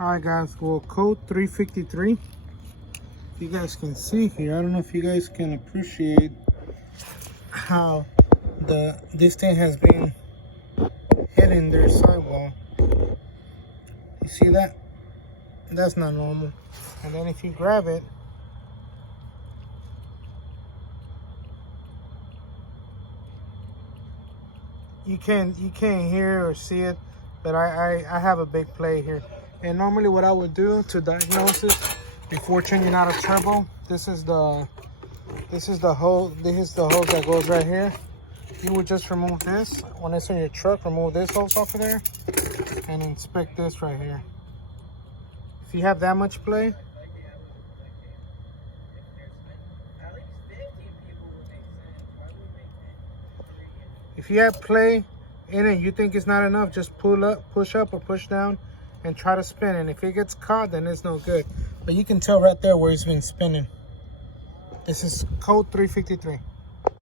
Alright guys, well, code 353. If you guys can see here, I don't know if you guys can appreciate how this thing has been hitting their sidewall. You see that? That's not normal. And then if you grab it, you can't hear or see it, but I have a big play here. And normally what I would do to diagnose this before changing out a turbo, this is the hose that goes right here. You would just remove this. When it's in your truck, remove this hose off of there and inspect this right here. If you have that much play, if you have play in it, you think it's not enough, just push up or push down and try to spin. And if it gets caught, then it's no good. But you can tell right there where it's been spinning. This is code 353.